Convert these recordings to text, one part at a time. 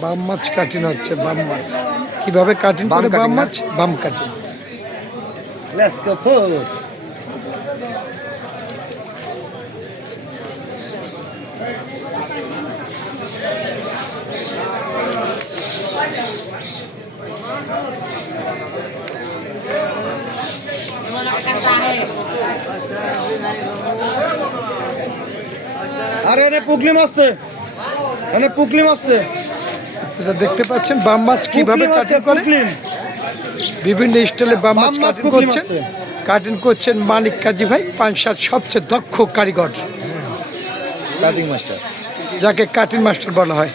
বাম মাছ কাটিং হচ্ছে বাম মাছ কীভাবে কাটিং বাম করে বাম? মাছ বাম কাটিং Let's go forward. আরে এনে পুকলি মারছে। এনে পুকলি মারছে। এটা দেখতে পাচ্ছেন বাম মাছ কীভাবে কাটিং করে? বিভিন্ন স্টাইলে বাম মাছ মাছ কাটিং করছেন। কাটিং করছেন মানিক কাজী ভাই পাঁচসাত সবচেয়ে দক্ষ কারিগর। কাটিং মাস্টার যাকে কাটিং মাস্টার বলা হয়।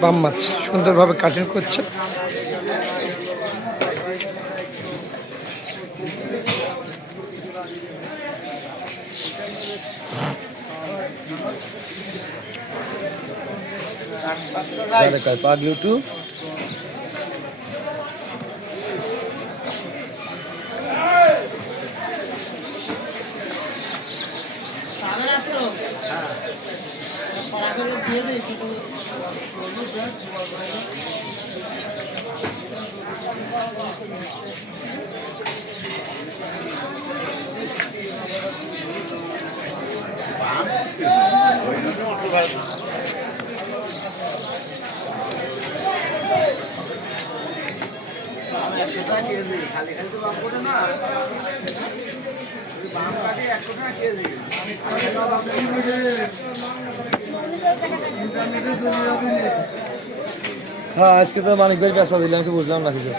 বাম মাছ সুন্দরভাবে কাটিং করছে। Dale, kay Pagyo 2. হ্যাঁ আজকে তো ভাই পেশা দিলাম তো বুঝলাম না কিছু।